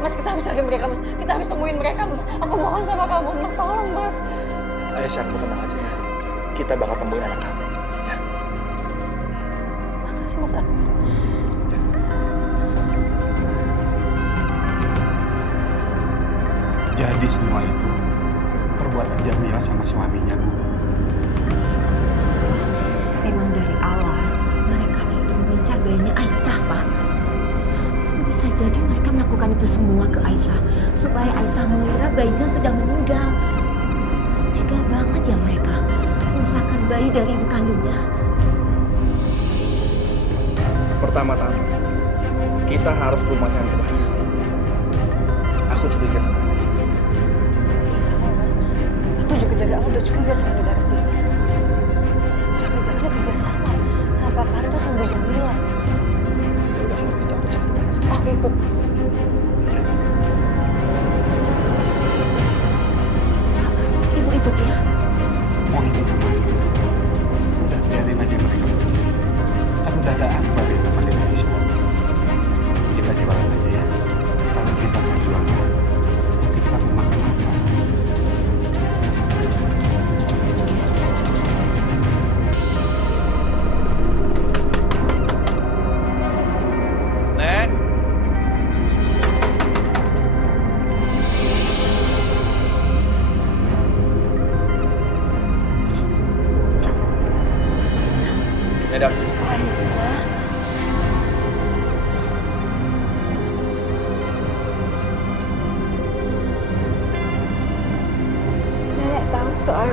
Mas, kita harus cari mereka, Mas. Kita harus temuin mereka, Mas. Aku mohon sama kamu, Mas. Tolong, Mas. Aisyah, kamu tenang aja ya. Kita bakal temuin anak kamu. Ya. Makasih, Mas Akbar. Jadi semua itu perbuatan Jamila sama suaminya, Bu. Memang dari awal mereka itu mengincar bayinya Aisyah, Pak. Tapi bisa jadi mereka melakukan itu semua ke Aisyah supaya Aisyah mengira bayinya sudah meninggal. Tega banget ya mereka memisahkan bayi dari ibu kandungnya. Pertama-tama, kita harus ke rumahnya Nenek Darsi. Aku curiga sama Nenek itu. Ya sama, Mas. Aku juga dari awal udah curiga sama Nenek Darsi. Jangan-jangan dia kerja sama Pak Karto sama Bu Jamila. Ya udah kalau gitu aku cek rumahnya sekarang. Oke, ikut. Pak, Ibu ikut ya. Mau ikut kemana? Udah biarin aja mereka berdua. Kan udah ada Akbar yang nemenin Aisyah. Kita jualan aja ya. Kalau kita nggak jualan, nanti kita mau makan apa? Nek. Nenek Darsi. Aisyah. Nenek tahu soal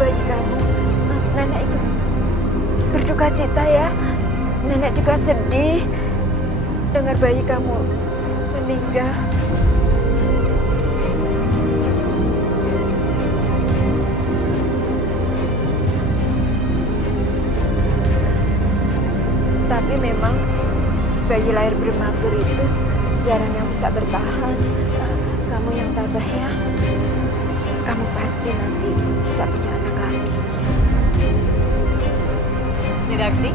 bayi kamu. Nenek ikut berduka cita ya. Nenek juga sedih dengar bayi kamu meninggal. Tapi memang bayi lahir prematur itu jarang yang bisa bertahan. Kamu yang tabah ya. Kamu pasti nanti bisa punya anak lagi. Nenek Darsi.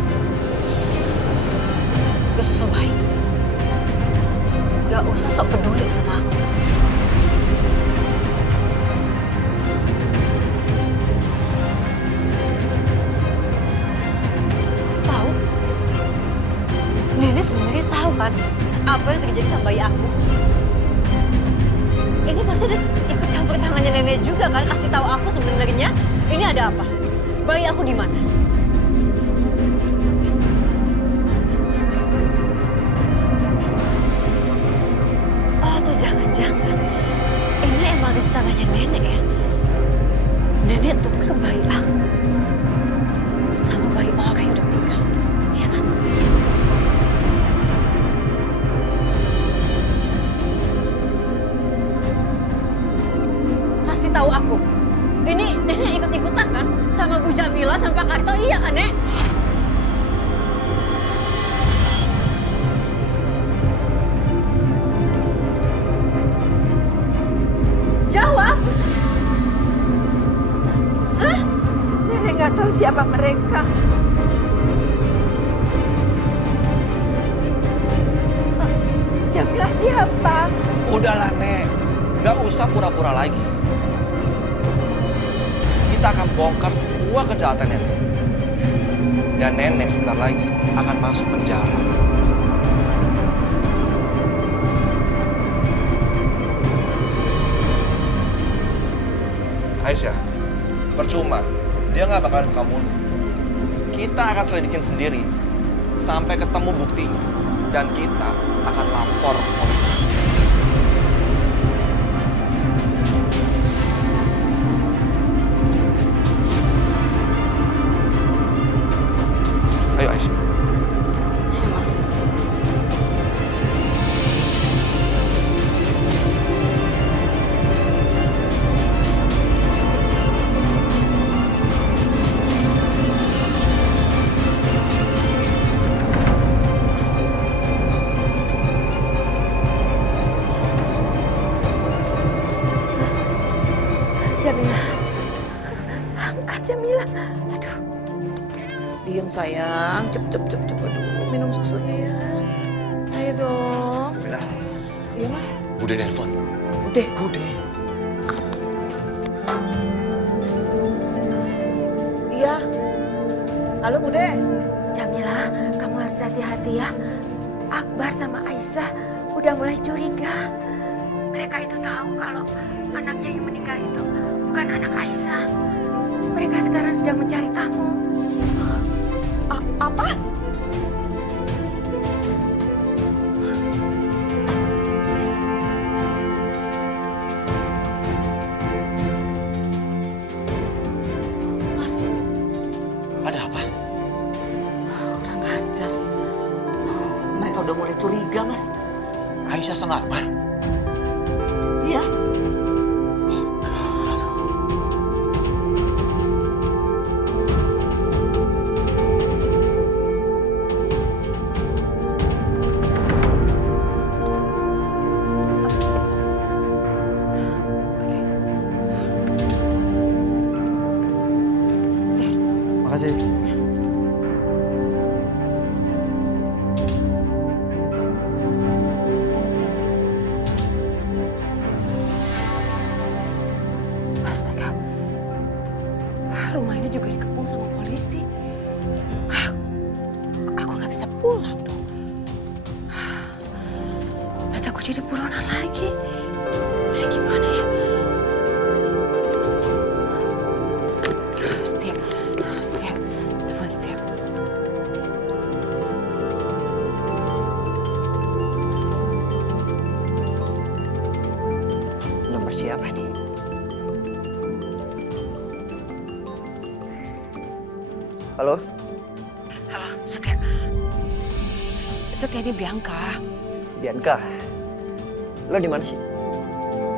Gak usah sok baik. Gak usah sok peduli sama aku. Aku tahu. Nenek sebenarnya tahu kan apa yang terjadi sama bayi aku. Ini pasti ada ikut campur tangannya nenek juga kan, kasih tahu aku sebenarnya ini ada apa. Bayi aku di mana? Oh, tuh jangan-jangan ini emang rencananya nenek ya. Nenek tuker bayi aku sama bayi orang yang udah meninggal, iya kan? Kasih tahu aku. Ini nenek ikut-ikutan kan sama Bu Jamila sama Pak Karto, iya kan, Nek? Jawab. Hah? Nenek nggak tahu siapa mereka. Jamila siapa? Udahlah, Nek. Nggak usah pura-pura lagi. Kita akan bongkar semua kejahatan Nenek. Dan Nenek sebentar lagi akan masuk penjara. Aisyah, percuma. Dia nggak bakalan kamu. Kita akan selidikin sendiri sampai ketemu buktinya. Dan kita akan lapor ke polisi. Ayo Aisyah. Ya, Mas. Jamila. Angkat Jamila. Aduh. Diam sayang, cep. Aduh, minum susunya ya. Ayo dong. Jamila. Iya mas. Bude nelpon. Bude. Bude. Iya. Halo Bude. Jamila, kamu harus hati-hati ya. Akbar sama Aisyah udah mulai curiga. Mereka itu tahu kalau anaknya yang meninggal itu bukan anak Aisyah. Mereka sekarang sedang mencari kamu. Apa? Mas, Ada apa? Kurang ajar. Mereka udah mulai curiga, Mas. Aisyah sama Akbar? Iya. Oh, gawat. Makasih. astaga. Rumah ini juga dikepung sama polisi. Aku nggak bisa pulang dong. Nanti aku jadi buronan lagi. Ini gimana ya? Setia, telepon Setia. Nomor siapa nih? Halo? Halo, Setia. Setia, ini Bianca. Bianca. Lo di mana sih?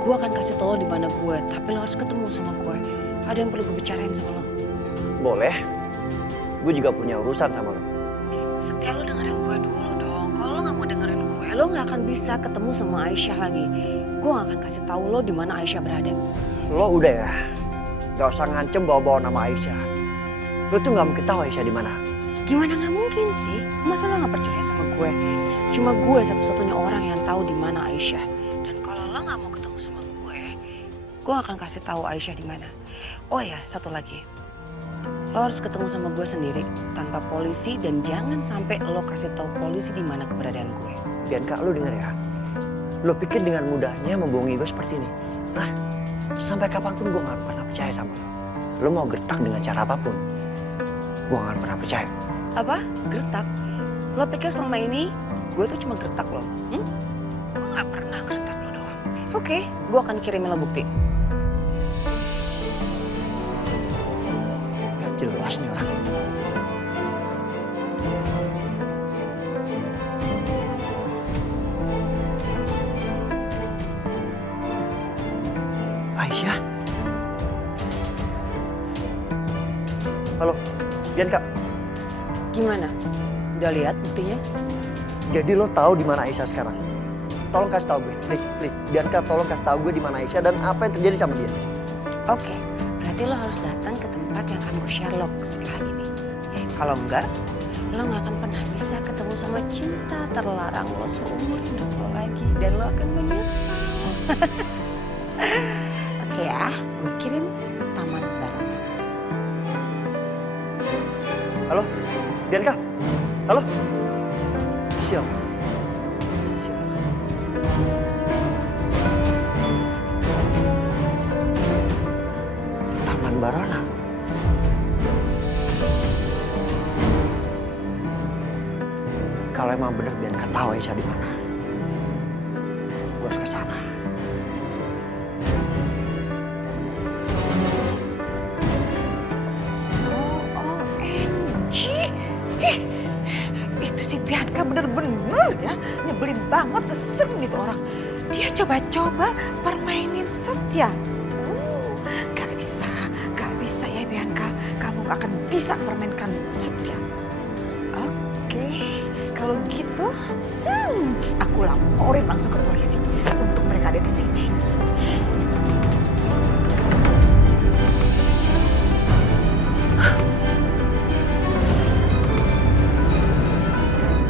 Gue akan kasih tau lo di mana gue, tapi lo harus ketemu sama gue. Ada yang perlu gue bicarain sama lo. Boleh. Gue juga punya urusan sama lo. Setia, lo dengerin gue dulu dong. Kalau lo nggak mau dengerin gue, lo nggak akan bisa ketemu sama Aisyah lagi. Gue nggak akan kasih tahu lo di mana Aisyah berada. Lo udah ya? Gak usah ngancem bawa-bawa nama Aisyah. Lo tuh gak mungkin tahu Aisyah di mana. Gimana nggak mungkin sih? Masa lo nggak percaya sama gue? Cuma gue satu-satunya orang yang tahu di mana Aisyah. Dan kalau lo nggak mau ketemu sama gue akan kasih tahu Aisyah di mana. Oh ya, satu lagi. Lo harus ketemu sama gue sendiri tanpa polisi dan jangan sampai lo kasih tahu polisi di mana keberadaan gue. Bianca, lo denger ya. Lo pikir dengan mudahnya membohongi gue seperti ini? Nah, sampai kapanpun gue gak pernah percaya sama lo. Lo mau gertak dengan cara apapun, gue gak pernah percaya. Apa? Gertak? Lo pikir selama ini gue tuh cuma gertak lo? Gue gak pernah gertak lo doang. Oke, gue akan kirimin lo bukti. Gak jelas nih orang. Aisyah? Halo, Bianca. Gimana? Udah lihat buktinya? Jadi lo tahu di mana Aisyah sekarang? Tolong kasih tahu gue, please. Bianca, tolong kasih tahu gue di mana Aisyah dan apa yang terjadi sama dia. Oke, berarti lo harus datang ke tempat yang akan gue Sherlock setelah ini. Kalau enggak, lo nggak akan pernah bisa ketemu sama cinta terlarang lo seumur hidup lo lagi. Dan lo akan menyesal. Oke ya, gue kirim Taman Barona. Halo, Bianca? Halo? Siap. Siap. Taman Barona? Kalau emang bener Bianca tahu Aisyah di mana, gue harus ke sana. OMG, itu si Bianca bener-bener ya nyebelin banget, kesel gitu orang. Dia coba-coba permainin Setia. Gak bisa ya Bianca, kamu gak akan bisa permainkan Setia. Oke, kalau gitu, aku laporin langsung ke polisi untuk mereka ada di sini.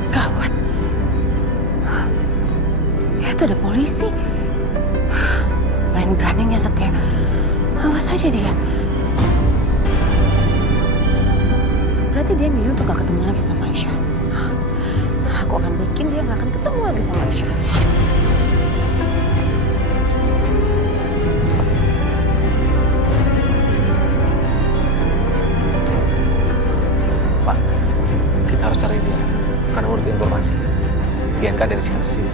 Gawat. Ya itu ada polisi. berani-beraninya setia. Awas aja dia. Berarti dia milih untuk gak ketemu lagi sama Aisyah. Aku akan bikin dia gak akan ketemu lagi sama Aisyah. Pak, kita harus cari dia. Karena menurut informasi, Bianca ada di sekitar sini.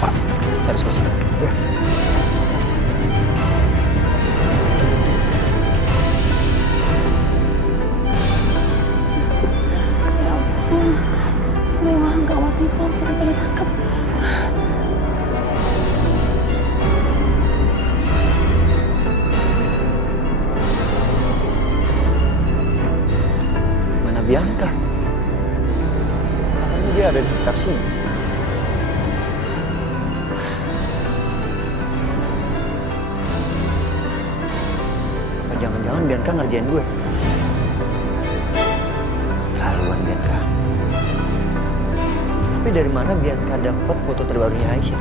Pak, cari suasana. Ya. Wah, gak mati kalau aku sampai ditangkap. Mana Bianca? Katanya dia ada di sekitar sini. Apa jangan-jangan Bianca ngerjain gue? Terlaluan Bianca. Tapi dari mana Bianca dapat foto terbarunya Aisyah?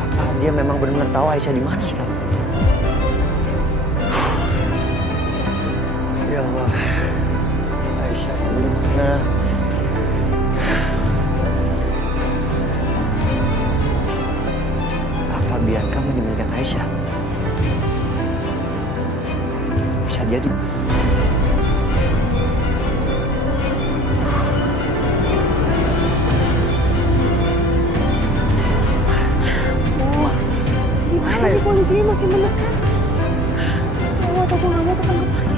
Apa dia memang benar-benar tahu Aisyah di mana sekarang? Ya Allah, Aisyah kamu di mana? Apa Bianca menyembunyikan Aisyah? Bisa jadi. Gimana nih polisinya makin menekan? Atau aku gak mau ketangkep lagi.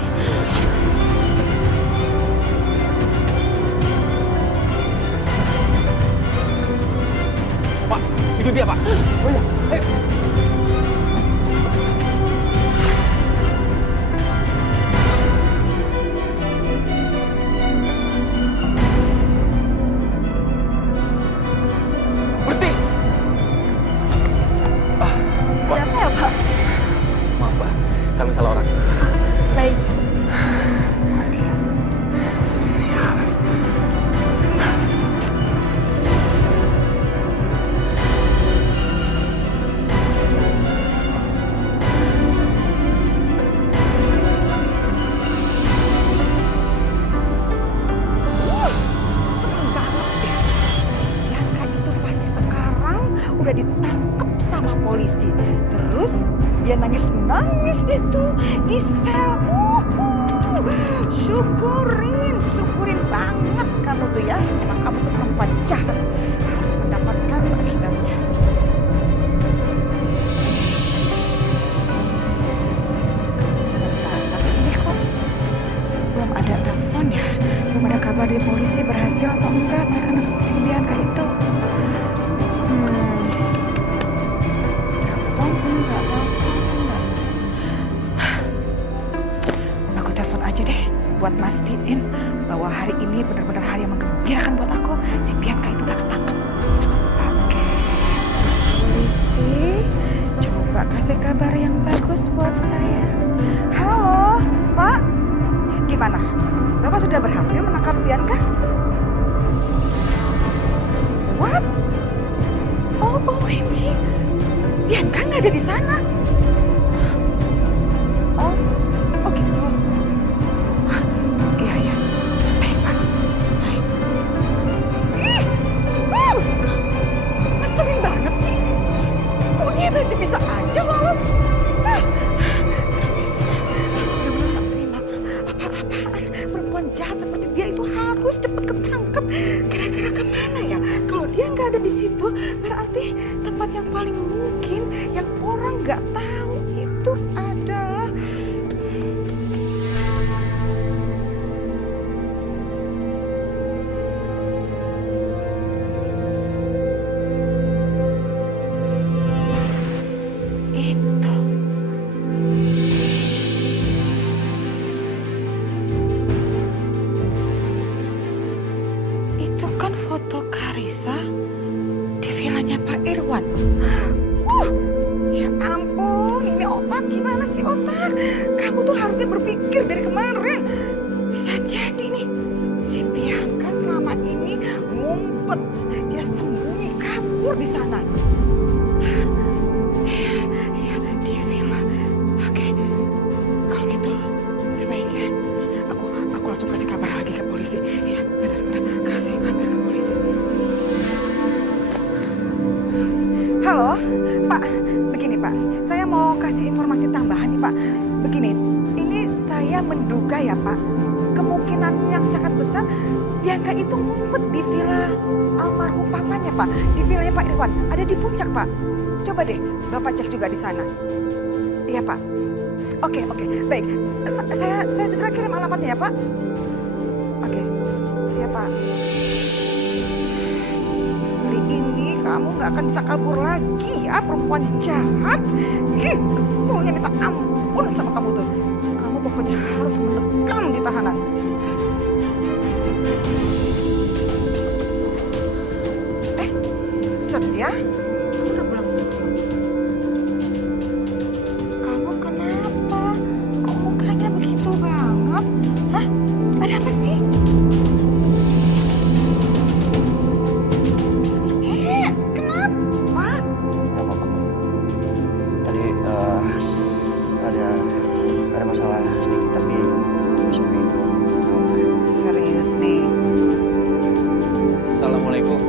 Pak, itu dia, Pak. Oh iya, ayo. Berhenti! Ada apa ya, Pak? Maaf, Pak. Kami salah orang. Baik. Sialan. Seneng banget deh. Bianca itu pasti sekarang udah ditangkap sama polisi. Terus dia nangis-nangis gitu di sel. Syukurin banget kamu tuh ya. Emang kamu tuh perempuan jahat. Harus mendapatkan akibatnya. Sebentar, tapi ini kok belum ada telepon ya. Belum ada kabar dari polisi berhasil atau enggak mereka nangkap si Bianca itu. Telepon enggak. Aku telepon aja deh buat mastiin bahwa hari ini benar-benar hari yang menggembirakan buat aku. Si Bianca itu udah ketangkep. Oke, polisi, coba kasih kabar yang bagus buat saya. Halo, Pak. Gimana? Bapak sudah berhasil menangkap Bianca? What? Oh, OMG. Bianca nggak ada di sana. Oh gitu. Wah, iya. Baik, Pak. Baik. Ih, ngeselin banget sih. Kok dia masih bisa aja lolos? Gak bisa. Aku benar-benar gak terima apa-apaan. Perempuan jahat seperti dia itu harus cepat ketangkep. Kira-kira kemana ya? Kalau dia nggak ada di situ, berarti tempat yang paling mungkin yang orang nggak tahu itu adalah itu. otak, gimana sih otak? Kamu tuh harusnya berpikir dari kemarin. Bisa jadi nih, si Bianca selama ini ngumpet. Dia sembunyi kabur di sana. Iya, di villa. Oke, kalau gitu sebaiknya aku langsung kasih kabar lagi ke polisi. Iya, benar-benar kasih kabar ke polisi. Halo, Pak. Begini, Pak. Saya mau kasih informasi tambahan nih, Pak. Begini, ini saya menduga ya, Pak. Kemungkinan yang sangat besar Bianca itu ngumpet di villa almarhum papanya, Pak. Di villanya Pak Irwan. Ada di puncak, Pak. Coba deh, Bapak cek juga di sana. Iya, Pak. Oke, baik. Saya segera kirim alamatnya ya, Pak. Oke, siap, Pak. Kali ini kamu nggak akan bisa kabur lagi ya, perempuan jahat. Ih, keselnya minta ampun sama kamu tuh. Kamu pokoknya harus mendekam di tahanan. Setia? Kamu udah pulang? Kamu kenapa? Kok mukanya begitu banget? Hah? Ada apa sih? Kenapa? Gak apa-apa. Tadi ada masalah sedikit tapi it's okay. Gak apa-apa. Serius nih? Assalamualaikum.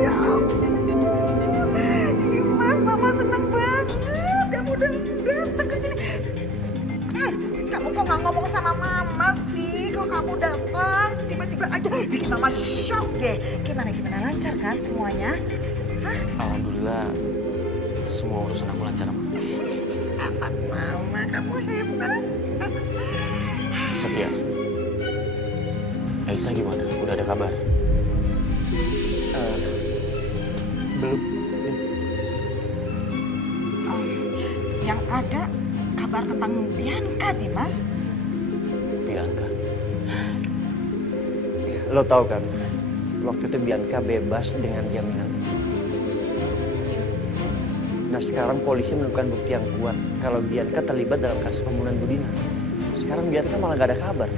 Ya ampun. Dimas, Mama seneng banget. Kamu udah datang ke sini. Kamu kok nggak ngomong sama Mama sih? Kalau kamu datang, tiba-tiba aja bikin Mama shock deh. Gimana lancar kan semuanya? Hah? Alhamdulillah semua urusan aku lancar. Anak Mama, kamu hebat. Setia, Aisyah gimana? Udah ada kabar? Belum. Yang ada kabar tentang Bianca, Dimas. Bianca? Ya, lo tahu kan, waktu itu Bianca bebas dengan jaminan. Nah sekarang polisi menemukan bukti yang kuat kalau Bianca terlibat dalam kasus pembunuhan Budina. Sekarang Bianca malah gak ada kabar.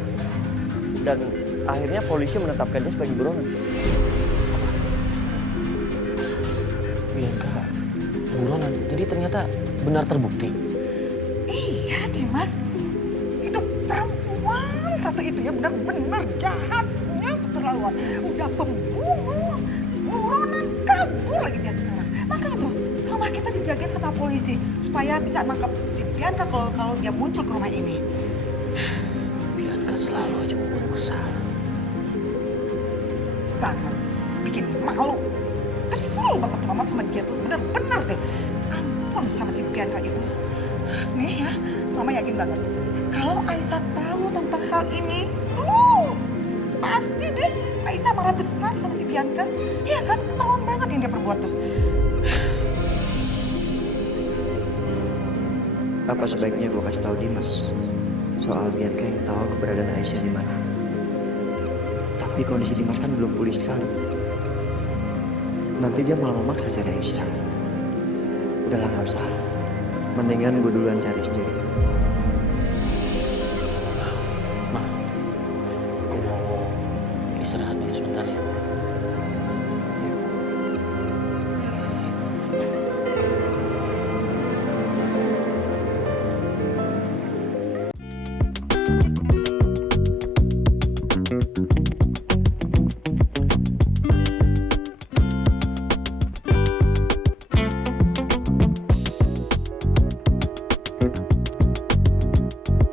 Dan akhirnya polisi menetapkan dia sebagai buronan. Bianca buronan, jadi ternyata benar terbukti. Iya, Dimas. Itu perempuan satu itu ya benar-benar jahatnya keterlaluan. Udah pembunuh, buronan, kabur lagi dia sekarang. Makanya tuh rumah kita dijagain sama polisi supaya bisa nangkap si Bianca kalau dia muncul ke rumah ini. Bianca selalu aja membuat masalah. Banget, bikin malu. Kesel banget tuh Mama sama dia tuh, bener-bener deh. Ampun sama si Bianca itu. Nih ya, Mama yakin banget. Kalau Aisyah tahu tentang hal ini, pasti deh Aisyah marah besar sama si Bianca. Iya kan, ketahuan banget yang dia perbuat tuh. Apa sebaiknya gue kasih tahu Dimas soal Bianca yang tahu keberadaan Aisyah di mana? Tapi kondisi Dimas kan belum pulih sekali. Nanti dia malah memaksa cari Aisyah. Udahlah nggak usah. Mendingan gue duluan cari sendiri. Ma, aku mau istirahat dulu sebentar ya.